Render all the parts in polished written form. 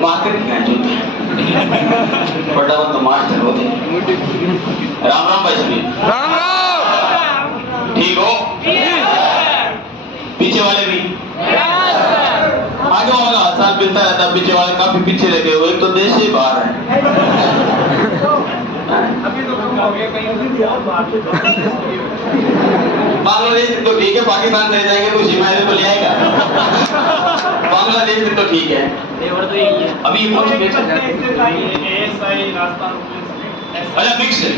Market क्या है फटाफट तो मास्टर होते। राम राम भाई सभी। राम राम। ठीक हो? पीछे वाले भी आगे वाला साल मिलता रहता, पीछे वाले काफी पीछे लगे हुए, एक तो देश ही बाहर है। अभी तो कम हो गया, कहीं और बात बांग्लादेश तो ठीक है, पाकिस्तान रह जाएंगे तो हिमालय को ले आएगा। बांग्लादेश में तो ठीक है, तो यही है। अभी ये कौन सी बेचा अच्छा मिक्सर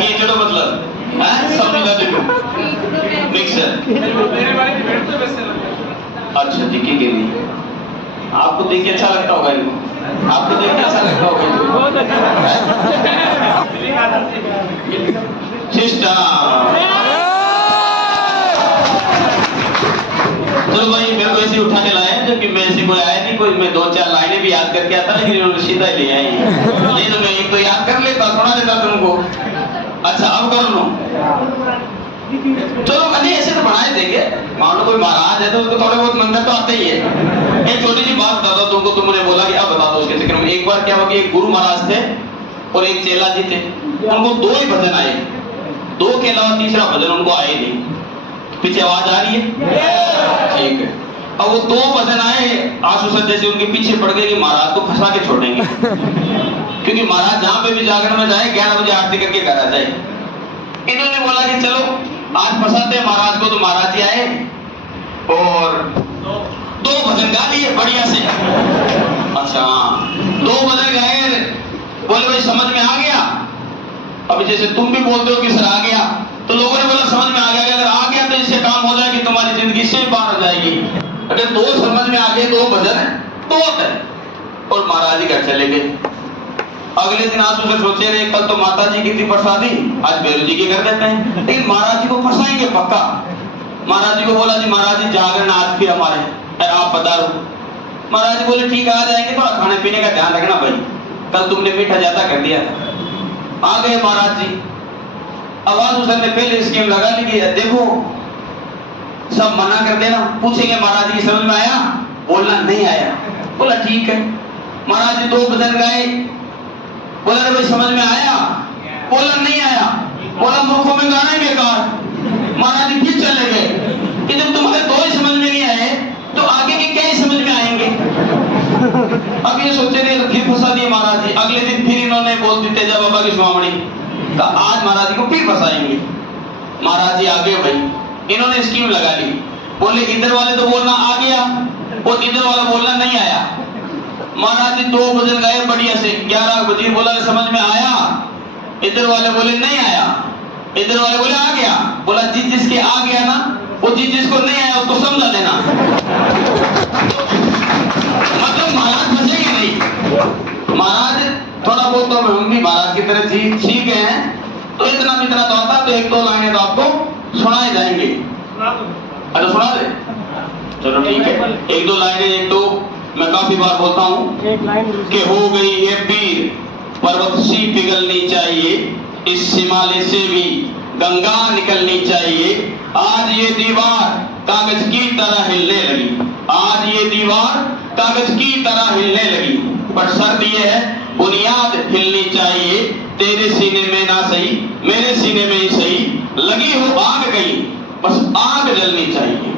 ये चलो मतलब सब मिला देखो मिक्सर। अच्छा जी के लिए आपको देख के अच्छा लगता होगा इनको, आपको देख के अच्छा लगता होगा चलो भाई मेरे को ऐसे उठा के लाए जबकि मैं ऐसे कोई आया नहीं, कोई मैं 2-4 लाइनें भी याद करके आता लेकिन उन्होंने सीधा ले आई। नहीं तो मैं एक तो याद कर लेता, सुना देता तुमको। अच्छा अब कर लो, चलो कभी ऐसे तो बनाए देंगे। मान लो कोई महाराज है तो उसको थोड़े बहुत मंदिर तो आते ही है। एक छोटी सी बात बताता हूँ तुमको, तुमने बोला कि अब बता दो उसके चक्कर में। एक बार क्या हुआ कि एक गुरु महाराज थे और एक चेला जी थे, उनको 2 ही भजन आए, 2 के अलावा तीसरा भजन उनको आए नहीं। पीछे आवाज आ रही है? ठीक है। अब वो 2 भजन आए, आंसू सर जैसे उनके पीछे पड़ गए कि महाराज को फंसा के छोड़ेंगे, क्योंकि महाराज जहां पे भी जागरण में जाए 11 बजे आरती करके घर आ जाए। इन्होंने बोला कि चलो आज फंसाते महाराज को, तो महाराज जी आए और 2 भजन गा लिए बढ़िया से। अच्छा 2 भजन गाए, बोले भाई समझ में आ गया? अभी जैसे तुम भी बोलते हो कि सर आ गया, तो लोगों ने बोला समझ में आ गया, अगर आ गया तो इससे काम हो जाएगी, तुम्हारी जिंदगी से पार हो जाएगी। अगर 2 समझ में आ गए, 2 भजन तो है। और महाराज जी घर चले गए। अगले दिन आंसू से सोचे रहे कल तो माता जी की थी प्रसादी, आज भैरू जी की कर देते हैं, लेकिन महाराज जी को फंसाएंगे पक्का। महाराज जी को बोला जी महाराज जी जागरण आज फिर हमारे, आप पधारो। महाराज जी बोले ठीक है आ जाएंगे, थोड़ा खाने पीने का ध्यान रखना भाई, कल तुमने मीठा ज्यादा कर दिया था। आ गए महाराज जी। आवाज उसने पहले स्कीम लगा ली, देखो सब मना कर देना, पूछेंगे महाराज जी समझ में आया? बोलना नहीं आया। बोला ठीक है। महाराज जी 2 भजन गाए, बोला भाई समझ में आया? बोला नहीं आया। बोला मूर्खों में गाना ही बेकार। महाराज जी फिर चले गए कि जब तुम्हारे 2 ही समझ में नहीं आए तो आगे के क्या ही समझ में आएंगे। अब ये सोचे नहीं तो फिर फंसा दिए महाराज जी। अगले दिन फिर इन्होंने बोल दी तेजा बाबा की स्वामणी, तो आज महाराज जी को फिर फंसाएंगे। महाराज जी आगे भाई, इन्होंने स्कीम लगा ली, बोले इधर वाले तो बोलना आ गया और इधर वाला बोलना नहीं आया। महाराज जी 2 भजन गाए बढ़िया से, 11 बजे बोला समझ में आया? इधर वाले बोले नहीं आया, इधर वाले बोले आ गया। बोला जिसके आ गया ना, वो जिसको नहीं आया उसको समझा देना। मतलब महाराज फंसेंगे नहीं। महाराज थोड़ा बहुत तो हम भी महाराज की तरह सीख गए हैं, तो इतना तो आता, तो 1-2 लाइनें तो आपको सुनाए जाएंगे। अच्छा सुना दे, चलो ठीक है। 1-2 लाइनें, एक तो मैं काफी बार बोलता हूँ कि हो गई ये पीर पर्वत सी पिघलनी चाहिए, इस हिमालय से भी गंगा निकलनी चाहिए। आज ये दीवार कागज की तरह हिलने लगी, आज ये दीवार कागज की तरह हिलने लगी, पर शर्त ये है बुनियाद हिलनी चाहिए। तेरे सीने में ना सही मेरे सीने में ही सही, लगी हो आग कहीं बस आग जलनी चाहिए।